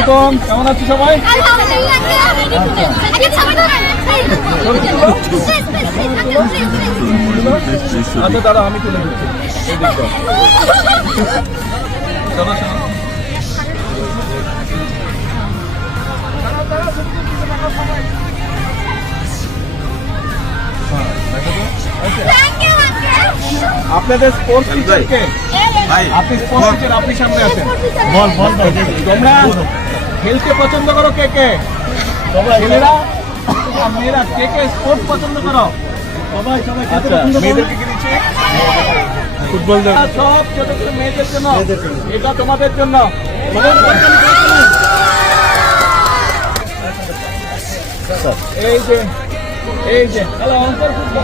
আলাইকুম, কেমন আছো সবাই? আচ্ছা দাদা, আমি তুলে দিচ্ছি। চলো চলো। আপনাদের স্পোর্টস টিচার কে? আপনি স্পোর্টস টিচার, আপনি সামনে আছেন। তোমরা খেলতে পছন্দ করো কে কে? ছেলেরা আর মেয়েরা কে কে স্পোর্টস পছন্দ করো? আচ্ছা, মেয়েদেরকে কি দিচ্ছি? ফুটবল। সব ছোট ছোট মেয়েদের জন্য, এটা তোমাদের জন্য। এই যে হ্যালো,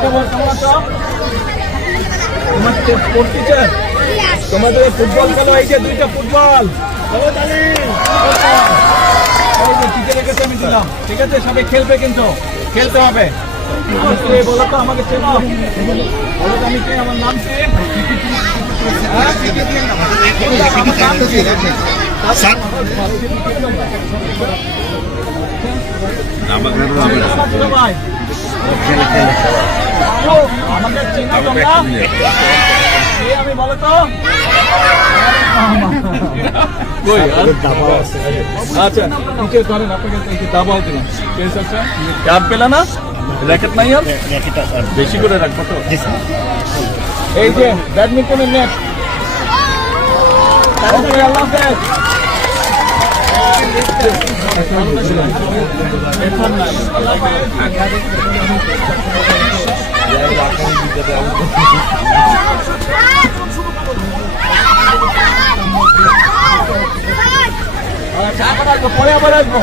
কেমন আছো? তোমার স্পোর্টস টিচার, তোমাদের ফুটবল খেলো। এই যে দুইটা ফুটবল, টিচারের কাছে আমি দিলাম। ঠিক আছে, সবাই খেলবে, কিন্তু খেলতে হবে। বলো তো, আমাকে চেনো? বলো তো আমি কে, আমার নাম কি? ভাই আমাকে চেনো তোমরা? আমি বলো তো। আচ্ছা টিচার করেন, আপনাকে দাবাও দিলাম। ক্যাপ পেলা না? র্যাকেট নাই আর বেশি করে রাখবো তো। এই যে ব্যাডমিন্টনের নেট। আল্লাহ হাফেজ। পরে আবার আসবো।